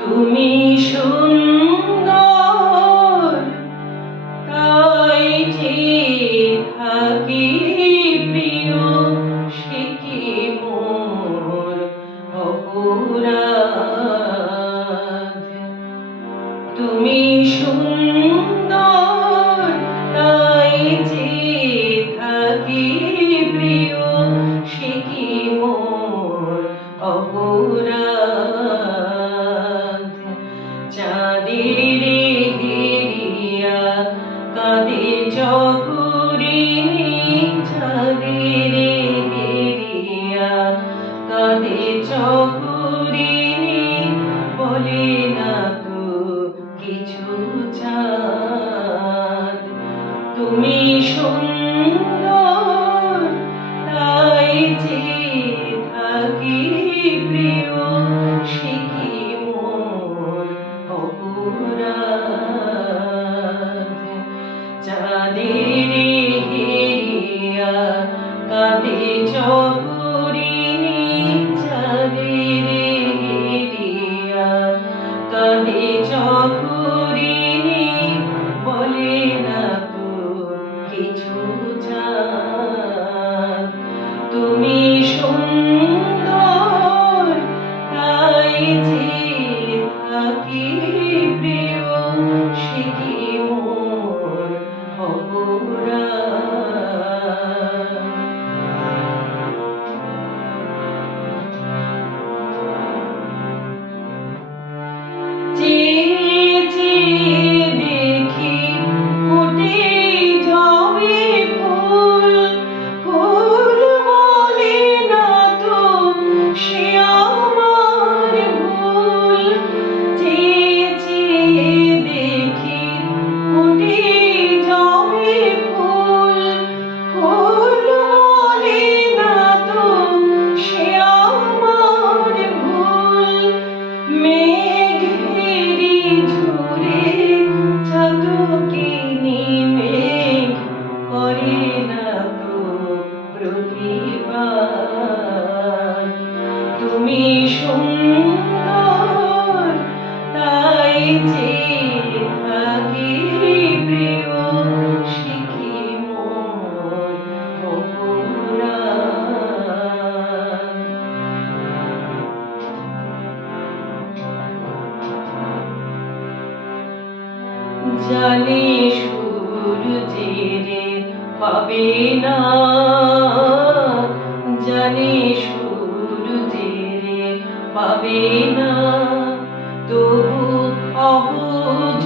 তুমি সুন্দর তাই চেয়ে থাকি প্রিয়, সে কি মোর অপরাধ? তুমি সুন্দর তাই চেয়ে থাকি প্রিয়, সে কি মোর অপরাধ? চাঁদের হেরিয়া কাঁদে চকুরিনী, চাঁদের হেরিয়া কাঁদে চকুরিনী, বলে না তো কিছু চাঁদ। তুমি সুন্দর তাই চেয়ে থাকি প্রিয়, সে কি মোর অপরাধ? চাঁদের হেরিয়া কাঁদে চকুরিনী, চাঁদের হেরিয়া কাঁদে চকুরিনী, বলে না তো কিছু চাঁদ। তুমি সুন্দর তাই চেয়ে থাকি প্রিয়, সে কি মোর অপরাধ? চেয়ে চেয়ে দেখি ফুটে যাবে ফুল, ফুল বলে না তো সে আমার ভুল। চেয়ে চেয়ে দেখি ফুটে যাবে ফুল, ফুল বলে না তো সে আমার ভুল। মেঘেরি ঝরে চাতকিনি মেঘ করে না তো প্রতিবাদ। তুমি সুন্দর তাই চেয়ে থাকি প্রিয়, সে কি মোর অপরাধ? জানি সূর্যের পাবে না, জানি সূর্যের পাবে না, তবু অবুঝ